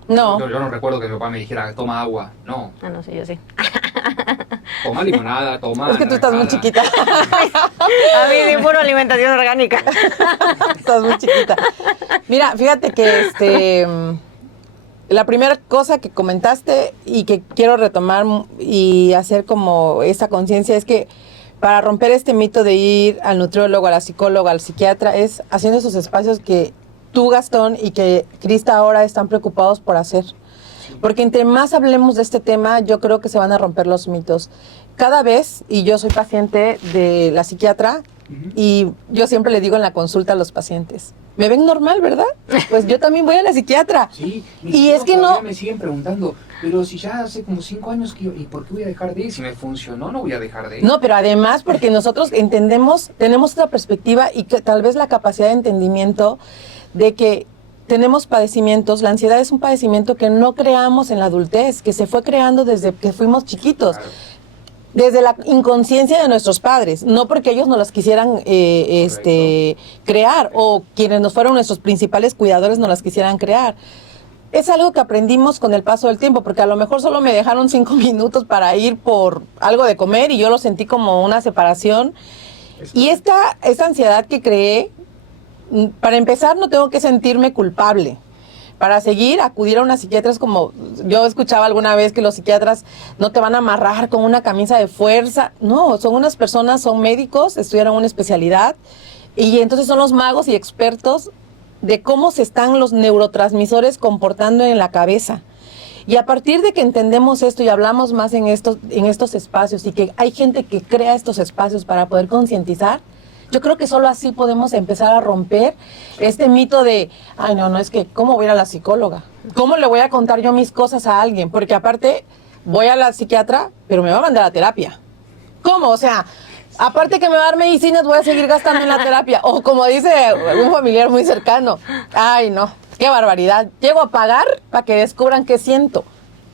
No. Yo no recuerdo que mi papá me dijera, toma agua. No, Ah, no sé, yo sí. toma limonada, toma... Es que tú estás muy naranjada. chiquita. A mí sí, puro alimentación orgánica. Estás muy chiquita. Mira, fíjate que la primera cosa que comentaste y que quiero retomar y hacer como esa conciencia es que para romper este mito de ir al nutriólogo, a la psicóloga, al psiquiatra, es haciendo esos espacios que tú, Gastón, y que Crista ahora están preocupados por hacer. Porque entre más hablemos de este tema, yo creo que se van a romper los mitos. Cada vez, y yo soy paciente de la psiquiatra, y yo siempre le digo en la consulta a los pacientes, me ven normal, ¿verdad? Pues yo también voy a la psiquiatra. Sí, Y es que no... me siguen preguntando, pero si ya hace como 5 años que ¿y por qué voy a dejar de ir? Si me funcionó, no voy a dejar de ir. No, pero además porque nosotros entendemos, tenemos otra perspectiva y que tal vez la capacidad de entendimiento de que tenemos padecimientos. La ansiedad es un padecimiento que no creamos en la adultez, que se fue creando desde que fuimos chiquitos. Claro. Desde la inconsciencia de nuestros padres, no porque ellos nos las quisieran crear, o quienes nos fueron nuestros principales cuidadores nos las quisieran crear. Es algo que aprendimos con el paso del tiempo, porque a lo mejor solo me dejaron 5 minutos para ir por algo de comer y yo lo sentí como una separación. Y esta ansiedad que creé, para empezar no tengo que sentirme culpable. Para seguir, acudir a una psiquiatra es como, yo escuchaba alguna vez que los psiquiatras no te van a amarrar con una camisa de fuerza. No, son unas personas, son médicos, estudiaron una especialidad y entonces son los magos y expertos de cómo se están los neurotransmisores comportando en la cabeza. Y a partir de que entendemos esto y hablamos más en estos espacios y que hay gente que crea estos espacios para poder concientizar, yo creo que solo así podemos empezar a romper este mito de, ay, no, es que, ¿cómo voy a ir a la psicóloga? ¿Cómo le voy a contar yo mis cosas a alguien? Porque aparte, voy a la psiquiatra, pero me va a mandar a terapia. ¿Cómo? O sea, aparte que me va a dar medicinas, voy a seguir gastando en la terapia. O como dice un familiar muy cercano, ay, no, qué barbaridad. Llego a pagar para que descubran qué siento.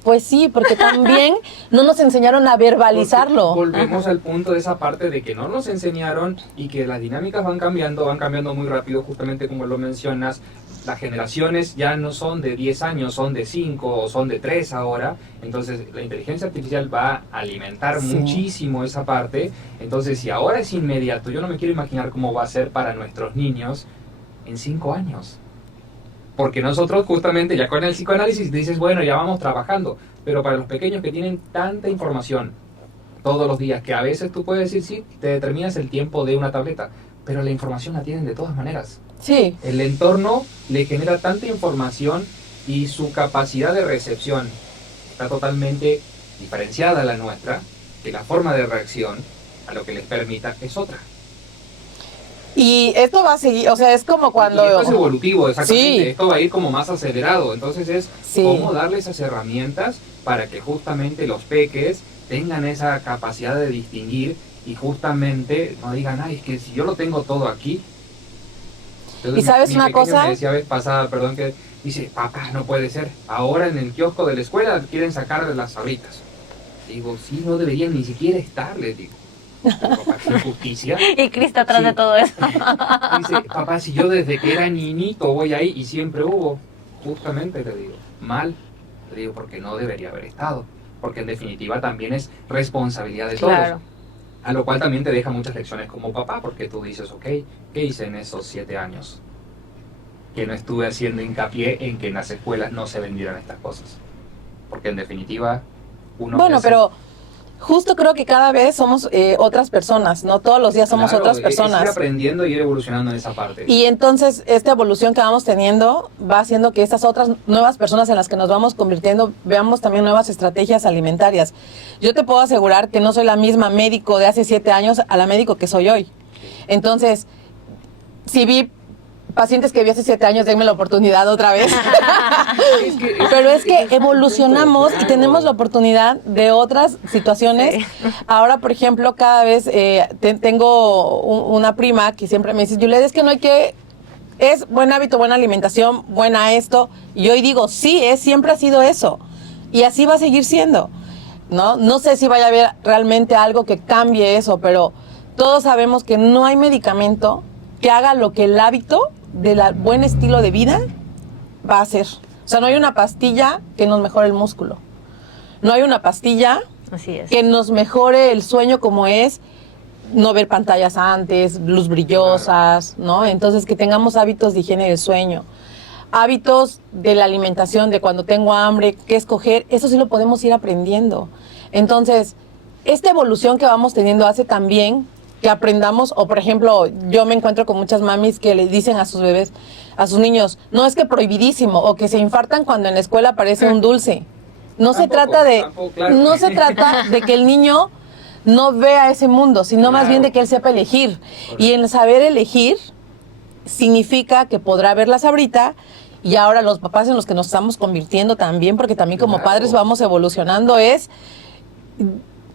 Pues sí, porque también no nos enseñaron a verbalizarlo. Porque volvemos al punto de esa parte de que no nos enseñaron y que las dinámicas van cambiando muy rápido, justamente como lo mencionas. Las generaciones ya no son de 10 años, son de 5 o son de 3 ahora. Entonces la inteligencia artificial va a alimentar muchísimo esa parte. Entonces si ahora es inmediato, yo no me quiero imaginar cómo va a ser para nuestros niños en 5 años. Porque nosotros justamente ya con el psicoanálisis dices, bueno, ya vamos trabajando. Pero para los pequeños que tienen tanta información todos los días, que a veces tú puedes decir, sí, te determinas el tiempo de una tableta, pero la información la tienen de todas maneras. Sí. El entorno le genera tanta información y su capacidad de recepción está totalmente diferenciada a la nuestra, que la forma de reacción a lo que les permita es otra. Y esto va a seguir, o sea, es como cuando... Y esto es evolutivo, exactamente. Sí. Esto va a ir como más acelerado. Entonces es Sí. cómo darle esas herramientas para que justamente los peques tengan esa capacidad de distinguir y justamente no digan, ay, es que si yo lo tengo todo aquí. Y sabes una pequeño cosa, me decía vez pasada, perdón, que dice, papá, no puede ser. Ahora en el kiosco de la escuela quieren sacar de las sabritas. Digo, sí, no deberían ni siquiera estar, les digo. Pero, papá, ¿qué injusticia? Y Cristo atrás Sí. de todo eso. Dice, papá, si yo desde que era niñito voy ahí y siempre hubo, justamente le digo, mal, le digo, porque no debería haber estado, porque en definitiva también es responsabilidad de todos. Claro. A lo cual también te deja muchas lecciones como papá, porque tú dices, ok, ¿qué hice en esos 7 años? Que no estuve haciendo hincapié en que en las escuelas no se vendieran estas cosas. Porque en definitiva, uno... bueno, crece. pero justo creo que cada vez somos otras personas, ¿no? Todos los días somos Claro, otras es ir personas. aprendiendo y ir evolucionando en esa parte. Y entonces esta evolución que vamos teniendo va haciendo que estas otras nuevas personas en las que nos vamos convirtiendo veamos también nuevas estrategias alimentarias. Yo te puedo asegurar que no soy la misma médico de hace 7 años a la médico que soy hoy. Entonces, si vi pacientes que vi hace 7 años, denme la oportunidad otra vez. Pero es que evolucionamos y tenemos la oportunidad de otras situaciones. Sí. Ahora, por ejemplo, cada vez tengo una prima que siempre me dice, Juliet, es que no hay que... Es buen hábito, buena alimentación, buena esto. Y yo hoy digo, sí, siempre ha sido eso. Y así va a seguir siendo. No sé si vaya a haber realmente algo que cambie eso, pero todos sabemos que no hay medicamento que haga lo que el hábito del buen estilo de vida va a hacer. O sea, no hay una pastilla que nos mejore el músculo. No hay una pastilla Así es. que nos mejore el sueño como es no ver pantallas antes, luz brillosas, ¿no? Entonces, que tengamos hábitos de higiene del sueño. Hábitos de la alimentación, de cuando tengo hambre, qué escoger, eso sí lo podemos ir aprendiendo. Entonces, esta evolución que vamos teniendo hace también que aprendamos, o por ejemplo, yo me encuentro con muchas mamis que le dicen a sus bebés, a sus niños, no es que prohibidísimo, o que se infartan cuando en la escuela aparece un dulce. No se trata de, claro. no se trata de que el niño no vea ese mundo, sino más Claro. bien de que él sepa elegir. Y el saber elegir significa que podrá ver la sabrita. Y ahora los papás en los que nos estamos convirtiendo también, porque también como Claro. padres vamos evolucionando, es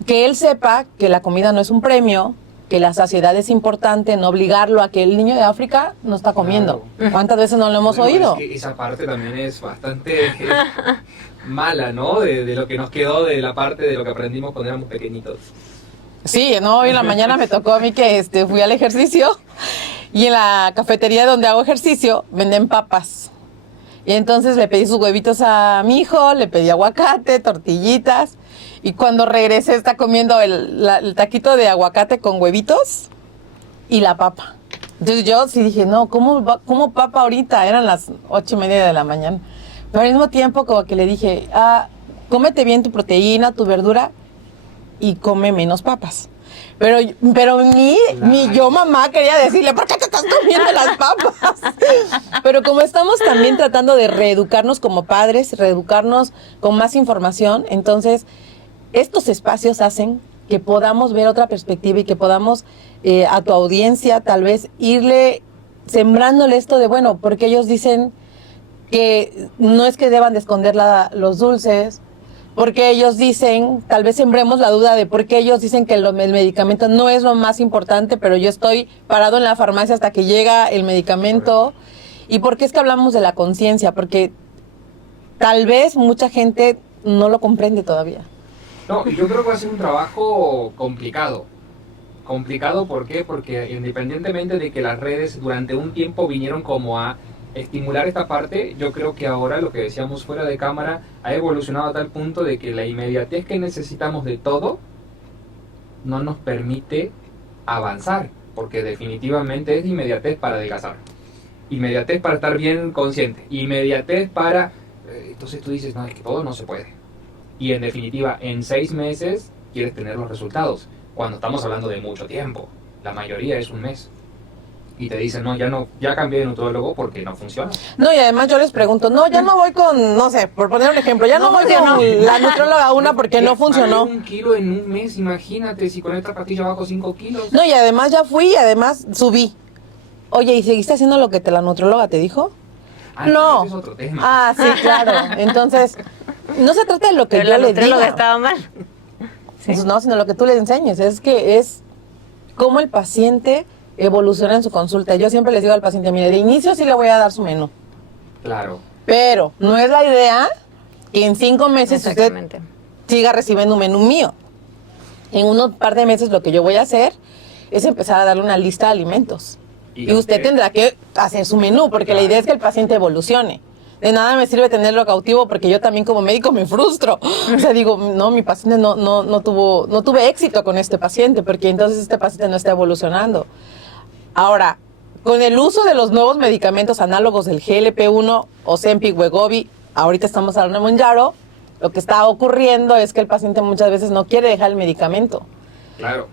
que él sepa que la comida no es un premio, que la saciedad es importante, no obligarlo a que el niño de África no está comiendo. Claro. ¿Cuántas veces no lo hemos Bueno, oído? es que esa parte también es bastante mala, ¿no? De lo que nos quedó de la parte de lo que aprendimos cuando éramos pequeñitos. Sí, no, hoy en la mañana me tocó a mí que fui al ejercicio y en la cafetería donde hago ejercicio venden papas. Y entonces le pedí sus huevitos a mi hijo, le pedí aguacate, tortillitas. Y cuando regresé está comiendo el taquito de aguacate con huevitos y la papa. Entonces yo sí dije, no, ¿cómo papa ahorita? Eran las 8:30 de la mañana. Pero al mismo tiempo como que le dije, cómete bien tu proteína, tu verdura y come menos papas. Pero mi yo mamá quería decirle, ¿por qué te estás comiendo las papas? Pero como estamos también tratando de reeducarnos como padres, reeducarnos con más información, entonces estos espacios hacen que podamos ver otra perspectiva y que podamos a tu audiencia tal vez irle sembrándole esto de, bueno, porque ellos dicen que no es que deban de esconder los dulces, porque ellos dicen, tal vez sembremos la duda de por qué ellos dicen que el medicamento no es lo más importante, pero yo estoy parado en la farmacia hasta que llega el medicamento. ¿Y por qué es que hablamos de la conciencia? Porque tal vez mucha gente no lo comprende todavía. No, yo creo que va a ser un trabajo complicado. Complicado, ¿por qué? Porque independientemente de que las redes durante un tiempo vinieron como a estimular esta parte, yo creo que ahora lo que decíamos fuera de cámara ha evolucionado a tal punto de que la inmediatez que necesitamos de todo no nos permite avanzar, porque definitivamente es inmediatez para adelgazar, inmediatez para estar bien consciente, inmediatez para... entonces tú dices, no, es que todo no se puede. Y en definitiva, en 6 meses quieres tener los resultados, cuando estamos hablando de mucho tiempo. La mayoría es un mes. Y te dicen, no, ya cambié de nutrólogo porque no funciona. No, y además yo les pregunto, no, ya no voy con, no sé, por poner un ejemplo, ya no voy con la nutróloga una porque no funcionó. 1 kilo en un mes, imagínate, si con esta pastilla bajo 5 kilos. No, y además ya fui y además subí. Oye, ¿y seguiste haciendo lo que la nutróloga te dijo? No. Ese es otro tema. Ah, sí, claro. Entonces, no se trata de lo que Pero yo la le diga. nutrióloga estaba mal. Pues no, sino lo que tú le enseñes. Es que es cómo el paciente evoluciona en su consulta. Yo siempre les digo al paciente, mire, de inicio sí le voy a dar su menú, Claro. pero no es la idea que en 5 meses usted Exactamente. siga recibiendo un menú mío. En unos par de meses lo que yo voy a hacer es empezar a darle una lista de alimentos. Y usted tendrá que hacer su menú, porque la idea es que el paciente evolucione. De nada me sirve tenerlo cautivo, porque yo también como médico me frustro. O sea, digo, no, mi paciente no tuve éxito con este paciente, porque entonces este paciente no está evolucionando. Ahora, con el uso de los nuevos medicamentos análogos del GLP-1, Ozempic, Wegovy, ahorita estamos hablando de Mounjaro, lo que está ocurriendo es que el paciente muchas veces no quiere dejar el medicamento. Claro.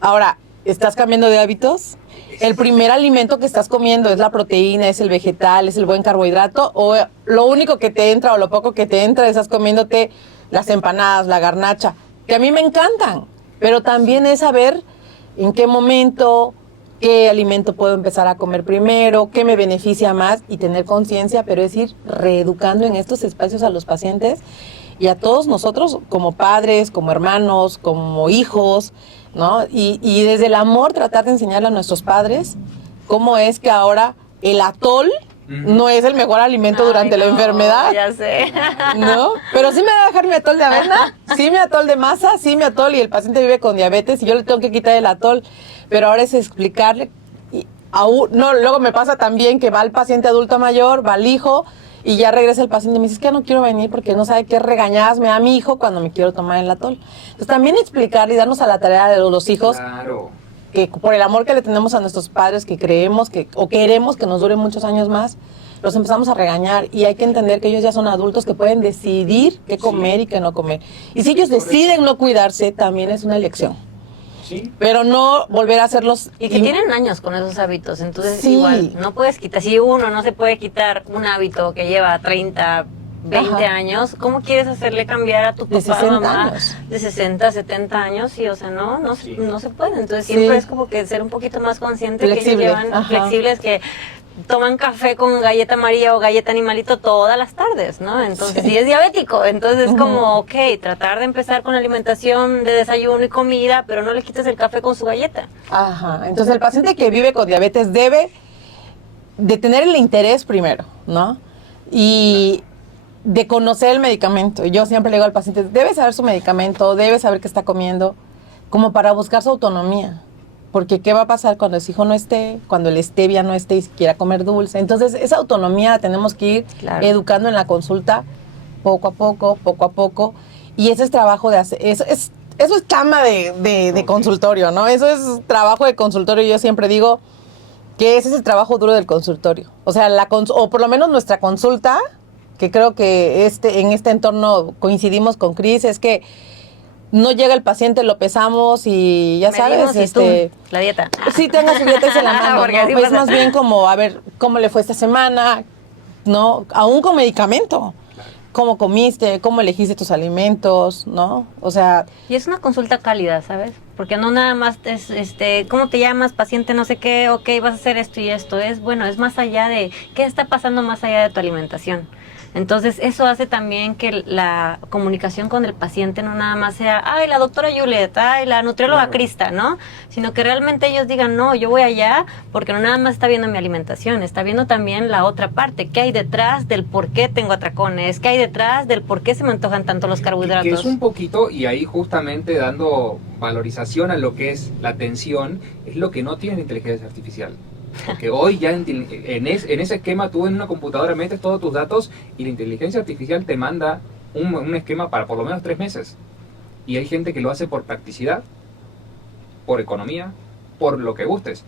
Ahora, ¿estás cambiando de hábitos? ¿El primer alimento que estás comiendo es la proteína, es el vegetal, es el buen carbohidrato? ¿O lo único que te entra o lo poco que te entra estás comiéndote las empanadas, la garnacha? Que a mí me encantan, pero también es saber en qué momento, qué alimento puedo empezar a comer primero, qué me beneficia más y tener conciencia, pero es ir reeducando en estos espacios a los pacientes y a todos nosotros como padres, como hermanos, como hijos, ¿no? Y desde el amor tratar de enseñarle a nuestros padres cómo es que ahora el atol no es el mejor alimento durante la enfermedad. Ya sé. ¿No? Pero sí me va a dejar mi atol de avena, sí mi atol de masa, sí mi atol y el paciente vive con diabetes y yo le tengo que quitar el atol. Pero ahora es explicarle. No, luego me pasa también que va el paciente adulto mayor, va el hijo y ya regresa el paciente y me dice, es que ya no quiero venir porque no sabe qué regañadas me da mi hijo cuando me quiero tomar el atol. Entonces también explicar y darnos a la tarea de los hijos. Claro. Que por el amor que le tenemos a nuestros padres, que creemos o queremos que nos duren muchos años más, los empezamos a regañar y hay que entender que ellos ya son adultos que pueden decidir qué comer y qué no comer. Y si ellos deciden no cuidarse, también es una elección. Sí. Pero no volver a hacerlos... Y que tienen años con esos hábitos, entonces Sí. igual, no puedes quitar, si uno no se puede quitar un hábito que lleva 30, 20 Ajá. años, ¿cómo quieres hacerle cambiar a tu De papá 60 mamá años. de 60, 70 años? Sí, o sea, no Sí. se puede. Entonces Sí. siempre es como que ser un poquito más consciente que Flexible, ellos llevan ajá. flexibles, que toman café con galleta María o galleta animalito todas las tardes, ¿no? Entonces, Sí. y es diabético, entonces es Ujú. como, ok, tratar de empezar con alimentación de desayuno y comida, pero no le quites el café con su galleta. Ajá. Entonces el paciente que vive con diabetes debe de tener el interés primero, ¿no? Y de conocer el medicamento. Yo siempre le digo al paciente, debe saber su medicamento, debe saber qué está comiendo, como para buscar su autonomía. Porque ¿qué va a pasar cuando el hijo no esté, cuando el stevia no esté y quiera comer dulce? Entonces esa autonomía la tenemos que ir Claro. educando en la consulta poco a poco. Y ese es trabajo de hacer, eso es chamba de Ok. consultorio, ¿no? Eso es trabajo de consultorio. Yo siempre digo que ese es el trabajo duro del consultorio. O sea, o por lo menos nuestra consulta, que creo que en este entorno coincidimos con Cris, es que no llega el paciente, lo pesamos y ya Medimos sabes, y tú, la dieta. sí tenga su dieta en la mano, Porque ¿no? así Pues pasa. más bien como, a ver, ¿cómo le fue esta semana? ¿No? Aún con medicamento. ¿Cómo comiste? ¿Cómo elegiste tus alimentos? ¿No? O sea, Y es una consulta cálida, ¿sabes? Porque no nada más es, ¿cómo te llamas, paciente? No sé qué, ok, vas a hacer esto y esto. Es más allá de, ¿qué está pasando más allá de tu alimentación? Entonces, eso hace también que la comunicación con el paciente no nada más sea, ay, la doctora Juliet, ay, la nutrióloga Claro. Crista, ¿no? Sino que realmente ellos digan, no, yo voy allá porque no nada más está viendo mi alimentación, está viendo también la otra parte, qué hay detrás del por qué tengo atracones, qué hay detrás del por qué se me antojan tanto los Y carbohidratos. que es un poquito, y ahí justamente dando valorización a lo que es la atención, es lo que no tiene la inteligencia artificial. Porque hoy ya en ese esquema tú en una computadora metes todos tus datos y la inteligencia artificial te manda un esquema para por lo menos 3 meses. Y hay gente que lo hace por practicidad, por economía, por lo que gustes.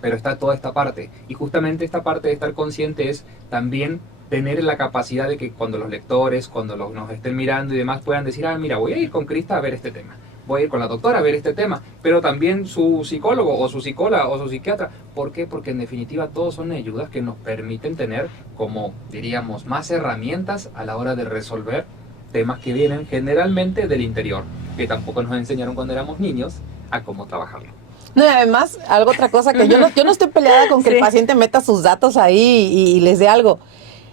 Pero está toda esta parte. Y justamente esta parte de estar consciente es también tener la capacidad de que cuando los lectores, cuando nos estén mirando y demás puedan decir, ah, mira, voy a ir con Crista a ver este tema. Voy a ir con la doctora a ver este tema, pero también su psicólogo o su psicóloga o su psiquiatra. ¿Por qué? Porque en definitiva todos son ayudas que nos permiten tener, como diríamos, más herramientas a la hora de resolver temas que vienen generalmente del interior, que tampoco nos enseñaron cuando éramos niños a cómo trabajarlo. no, y además, otra cosa que yo no estoy peleada con que Sí. el paciente meta sus datos ahí y les dé algo.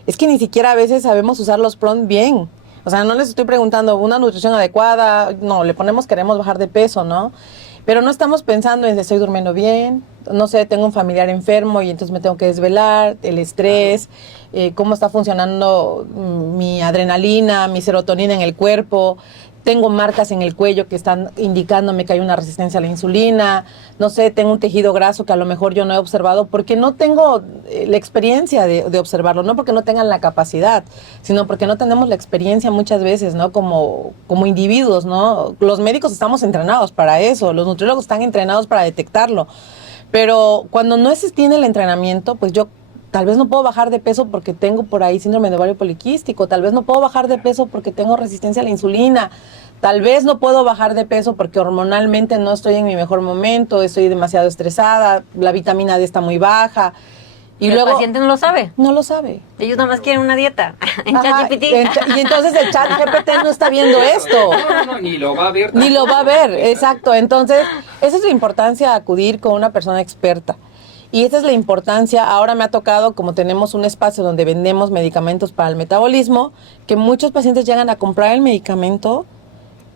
Es que ni siquiera a veces sabemos usar los prompts bien. O sea, no les estoy preguntando una nutrición adecuada, no, le ponemos queremos bajar de peso, ¿no? pero no estamos pensando en si estoy durmiendo bien, no sé, tengo un familiar enfermo y entonces me tengo que desvelar, el estrés, cómo está funcionando mi adrenalina, mi serotonina en el cuerpo. Tengo marcas en el cuello que están indicándome que hay una resistencia a la insulina. No sé, tengo un tejido graso que a lo mejor yo no he observado porque no tengo la experiencia de observarlo. No porque no tengan la capacidad, sino porque no tenemos la experiencia muchas veces, ¿no? Como individuos, ¿no? Los médicos estamos entrenados para eso, los nutriólogos están entrenados para detectarlo. Pero cuando no se tiene el entrenamiento, pues yo tal vez no puedo bajar de peso porque tengo por ahí síndrome de ovario poliquístico, tal vez no puedo bajar de peso porque tengo resistencia a la insulina, tal vez no puedo bajar de peso porque hormonalmente no estoy en mi mejor momento, estoy demasiado estresada, la vitamina D está muy baja. Y luego el paciente no lo sabe. No lo sabe. Ellos nada más quieren una dieta en ChatGPT. Y entonces el ChatGPT no está viendo esto. No, ni lo va a ver. Ni lo va a ver, exacto. Entonces, esa es la importancia de acudir con una persona experta. Y esa es la importancia, ahora me ha tocado, como tenemos un espacio donde vendemos medicamentos para el metabolismo, que muchos pacientes llegan a comprar el medicamento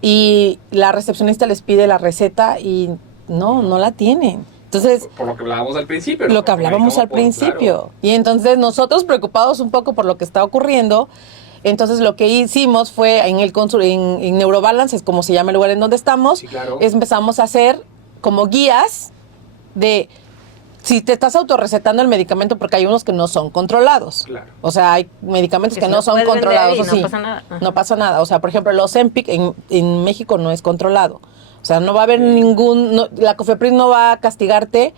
y la recepcionista les pide la receta y no la tienen. Entonces, por lo que hablábamos al principio. Lo que hablábamos al principio. Claro. Y entonces nosotros preocupados un poco por lo que está ocurriendo, entonces lo que hicimos fue en Neurobalance, es como se llama el lugar en donde estamos, sí, claro. Empezamos a hacer como guías de si te estás autorrecetando el medicamento, porque hay unos que no son controlados. Claro. O sea, hay medicamentos que no son controlados. No pasa nada. No pasa nada. O sea, por ejemplo, el Ozempic en México no es controlado. O sea, no va a haber la COFEPRIS no va a castigarte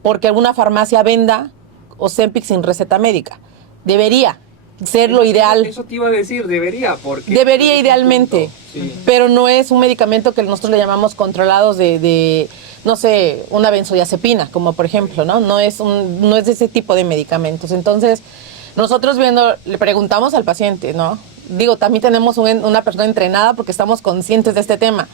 porque alguna farmacia venda Ozempic sin receta médica. Debería ser lo ideal. Eso te iba a decir, debería. Debería idealmente, sí. Pero no es un medicamento que nosotros le llamamos controlados de no sé, una benzodiazepina, como por ejemplo, ¿no? No es de ese tipo de medicamentos. Entonces, nosotros le preguntamos al paciente, ¿no? Digo, también tenemos una persona entrenada porque estamos conscientes de este tema.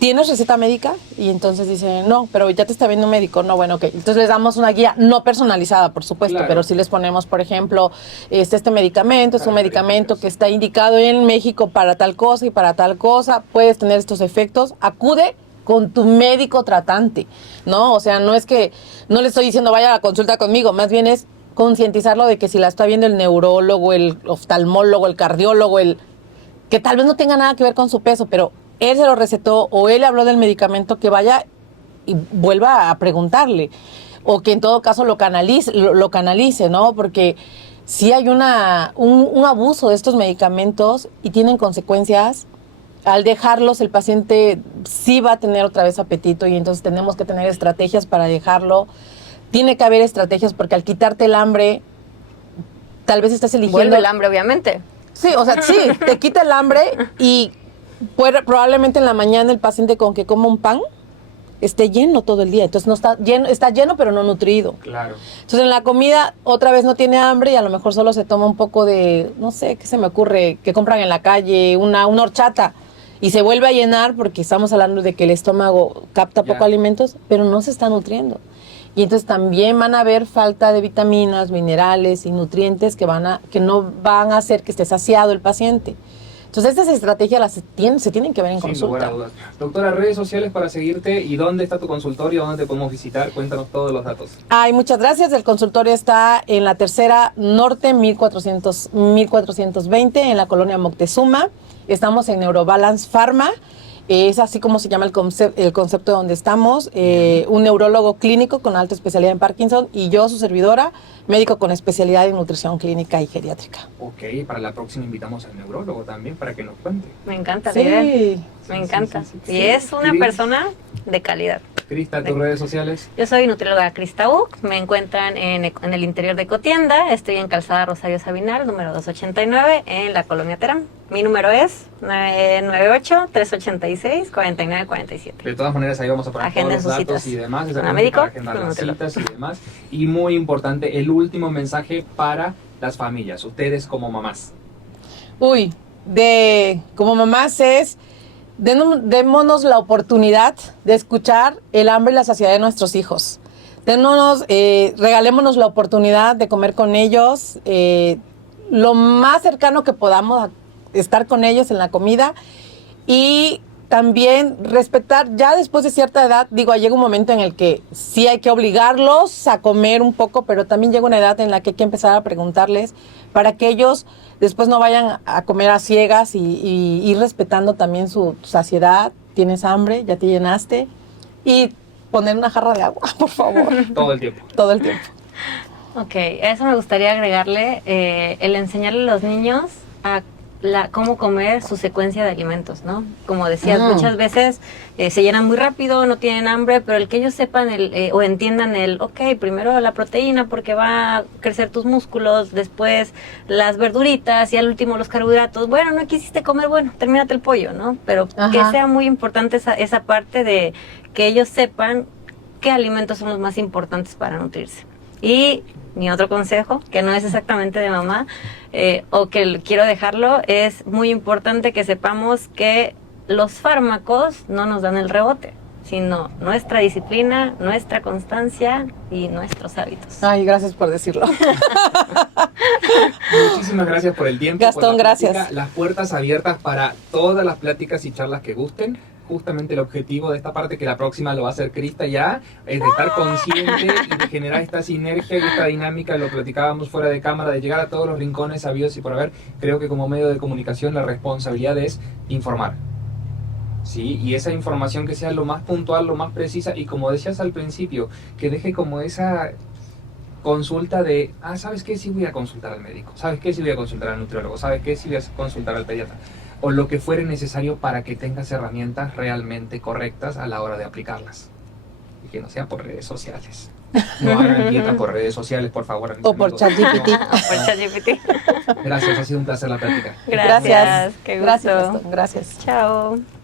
¿Tienes receta médica? Y entonces dice, no, pero ya te está viendo un médico. No, bueno, ok. Entonces les damos una guía no personalizada, por supuesto, claro. Pero sí les ponemos, por ejemplo, este medicamento es un medicamento que está indicado en México para tal cosa y para tal cosa. Puedes tener estos efectos. Acude con tu médico tratante, ¿no? O sea, no es que, no le estoy diciendo vaya a la consulta conmigo, más bien es concientizarlo de que si la está viendo el neurólogo, el oftalmólogo, el cardiólogo, que tal vez no tenga nada que ver con su peso, pero él se lo recetó o él le habló del medicamento, que vaya y vuelva a preguntarle, o que en todo caso lo canalice, ¿no? Porque sí hay un abuso de estos medicamentos y tienen consecuencias. Al dejarlos, el paciente sí va a tener otra vez apetito y entonces tenemos que tener estrategias para dejarlo. Tiene que haber estrategias porque al quitarte el hambre, tal vez estás eligiendo... Vuelve el hambre, obviamente. Sí, o sea, sí, te quita el hambre y probablemente en la mañana el paciente con que coma un pan esté lleno todo el día. Entonces no está lleno pero no nutrido. Claro. Entonces en la comida otra vez no tiene hambre y a lo mejor solo se toma un poco de, no sé, ¿qué se me ocurre? Que compran en la calle, una horchata. Y se vuelve a llenar porque estamos hablando de que el estómago capta poco alimentos, pero no se está nutriendo. Y entonces también van a haber falta de vitaminas, minerales y nutrientes que no van a hacer que esté saciado el paciente. Entonces estas estrategias se tienen que ver en consulta. Sin lugar a dudas. Doctora, redes sociales para seguirte y dónde está tu consultorio, dónde te podemos visitar, cuéntanos todos los datos. Ay, muchas gracias. El consultorio está en la Tercera Norte 1420 en la colonia Moctezuma. Estamos en Neurobalance Pharma. Es así como se llama el concepto donde estamos. Un neurólogo clínico con alta especialidad en Parkinson y yo, su servidora, médico con especialidad en nutrición clínica y geriátrica. Ok, para la próxima invitamos al neurólogo también para que nos cuente. Me encanta, sí. Me encanta. Sí. Y es una persona de calidad. Crista, ¿tus redes sociales? Yo soy nutrióloga Crista Buc, me encuentran en el interior de Ecotienda, estoy en Calzada Rosario Sabinal, número 289, en la Colonia Terán. Mi número es 998-386-4947. De todas maneras, ahí vamos a poner todos los datos y demás, exactamente, para agendar las citas y demás. Y muy importante, el último mensaje para las familias, ustedes como mamás. Como mamás es... Démonos la oportunidad de escuchar el hambre y la saciedad de nuestros hijos. Regalémonos la oportunidad de comer con ellos, lo más cercano que podamos a estar con ellos en la comida y también respetar, ya después de cierta edad, digo, llega un momento en el que sí hay que obligarlos a comer un poco, pero también llega una edad en la que hay que empezar a preguntarles para que ellos después no vayan a comer a ciegas y ir respetando también su saciedad. Tienes hambre, ya te llenaste, y poner una jarra de agua, por favor. Todo el tiempo. Todo el tiempo. Ok, a eso me gustaría agregarle el enseñarle a los niños a cómo comer su secuencia de alimentos, ¿no? Como decías, muchas veces se llenan muy rápido, no tienen hambre, pero el que ellos sepan o entiendan ok, primero la proteína porque va a crecer tus músculos, después las verduritas y al último los carbohidratos. Bueno, no quisiste comer, bueno, termínate el pollo, ¿no? Pero que sea muy importante esa parte de que ellos sepan qué alimentos son los más importantes para nutrirse. Y mi otro consejo, que no es exactamente de mamá, o que quiero dejarlo, es muy importante que sepamos que los fármacos no nos dan el rebote, sino nuestra disciplina, nuestra constancia y nuestros hábitos. Ay, gracias por decirlo. Muchísimas gracias por el tiempo. Gastón, gracias. Las puertas abiertas para todas las pláticas y charlas que gusten. Justamente el objetivo de esta parte, que la próxima lo va a hacer Crista ya, es de estar consciente y de generar esta sinergia y esta dinámica. Lo platicábamos fuera de cámara, de llegar a todos los rincones sabidos y por haber. Creo que como medio de comunicación la responsabilidad es informar, ¿sí? Y esa información que sea lo más puntual, lo más precisa, y como decías al principio, que deje como esa consulta de, ¿sabes qué? Sí voy a consultar al médico, ¿sabes qué? Sí voy a consultar al nutriólogo, ¿sabes qué? Sí voy a consultar al pediatra, o lo que fuere necesario para que tengas herramientas realmente correctas a la hora de aplicarlas. Y que no sea por redes sociales. No hagan dieta por redes sociales, por favor. O por ChatGPT. Por ChatGPT. Gracias, ha sido un placer la plática. Gracias, qué gusto. Gracias, Gastón, gracias. Chao.